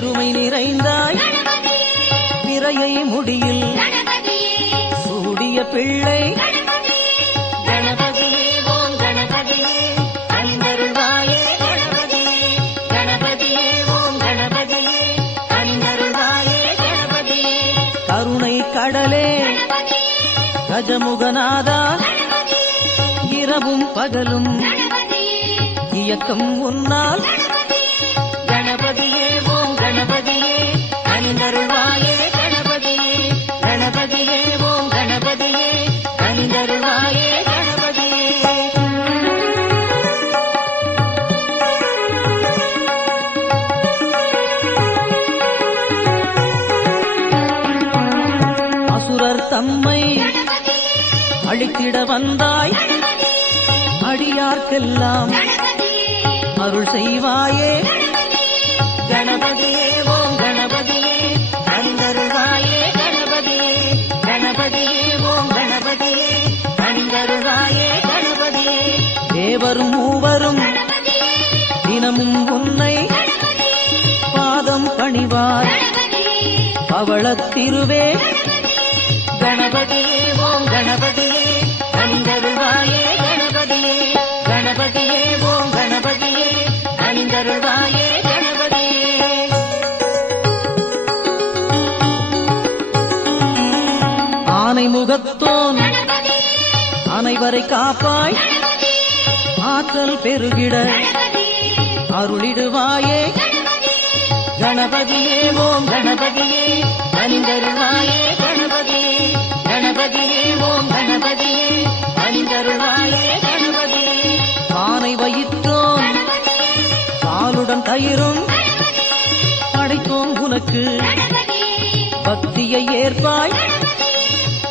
பெருமை நிறைந்தாய் பிறையை முடியில் சூடிய பிள்ளை கணபதியே ஓம் கணபதியே அணிந்தருள்வாயே கணபதியே கணபதியே ஓம் கணபதியே அணிந்தருள்வாயே கணபதியே கருணை கடலே கஜமுகநாதா இரவும் பகலும் இயக்கம் உன்னால் கணபதியே ஓம் கணபதியே அணிந்தருள்வாயே கணபதியே கணபதியே ஓம் கணபதியே அணிந்தருள்வாயே கணபதியே அசுரர் தம்மை அழித்திட வந்தாய் அடியார்க்கெல்லாம் அருள் செய்வாயே கணபதியே ஓம் கணபதியே அணிந்தருள்வாயே கணபதியே கணபதியே ஓம் கணபதியே அணிந்தருள்வாயே கணபதியே தேவரும் மூவரும் தினமும் உன்னை பாதம் பணிவார் பவளத்திருவே கணபதியே ஓம் கணபதியே அணிந்தருள்வாயே கணபதியே கணபதியே ஓம் கணபதியே அணிந்தருள்வாயே கணபதியே ஆனை முகத்தோன் அனைவரை காப்பாய் ஆற்றல் பெருகிட அருளிடுவாயே கணபதியே ஓம் கணபதியே அணிந்தருள்வாயே கணபதியே கணபதியே ஓம் கணபதியே அணிந்தருள்வாயே கணபதியே ஆனை வயிற்றோன் பாலுடன் தயிரும் படைத்தோம் உனக்கு பக்தியை ஏற்பாய்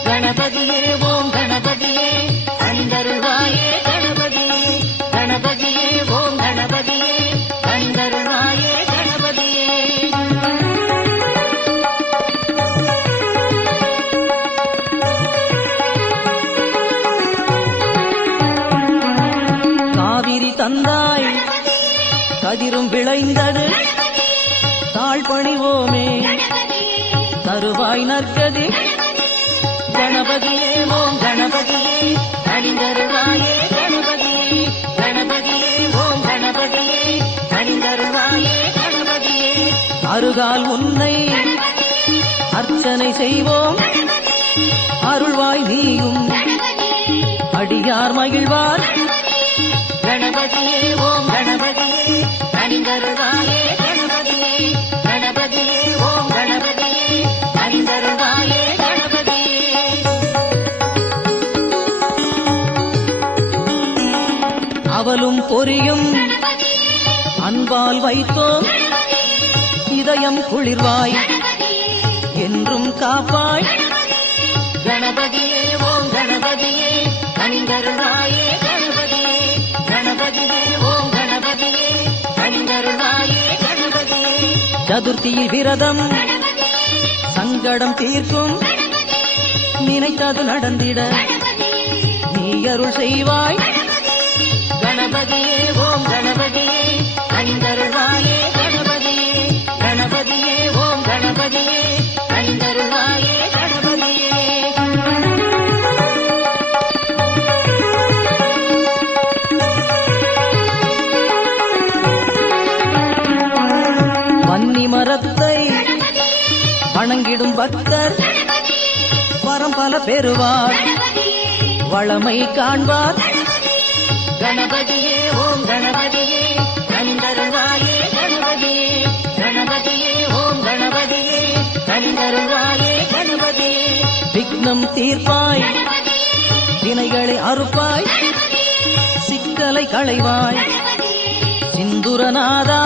கணபதியே ஓம் கணபதியே அணிந்தருள்வாயே கணபதியே கணபதியே ஓம் கணபதியே அணிந்தருள்வாயே கணபதியே காவிரி தந்தாய் கதிரும் விளைந்தது தாழ்பணிவோமே தருவாய் நற்கதி கணபதியே ஓம் கணபதியே அணிந்தருள்வாயே கணபதியே கணபதியே ஓம் கணபதியே அணிந்தருள்வாயே கணபதியே அருகால் உன்னை அர்ச்சனை செய்வோம் அருள்வாய் நீயும் அடியார் மகிழ்வார் கணபதியே ஓம் கணபதியே அணிந்தருள்வாயே கணபதியே கணபதியே ஓம் கணபதியே அணிந்தருள்வாயே கணபதியே அவலும் பொரியும் அன்பால் வைத்தோம் இதயம் குளிர்வாய் என்றும் காப்பாய் கணபதியே ஓம் கணபதியே அணிந்தருள்வாயே கணபதியே கணபதியே ஓம் கணபதியே அணிந்தருள்வாயே கணபதியே சதுர்த்தியில் விரதம் சங்கடம் தீர்க்கும் நினைத்தது நடந்திட நீ அருள் செய்வாய் கணபதியே ஓம் கணபதியே அணிந்தருள்வாயே கணபதியே கணபதியே ஓம் கணபதியே அணிந்தருள்வாயே கணபதியே வன்னி மரத்தை வணங்கிடும் பக்தர் வரம் பல பெறுவார் வளமை காண்பார் கணபதியே ஓம் கணபதியே அணிந்தருள்வாயே கணபதியே கணபதியே ஓம் கணபதியே அணிந்தருள்வாயே கணபதியே விக்னம் தீர்ப்பாய் வினைகளை அறுப்பாய் சிக்கலை களைவாய் சிந்துரநாதா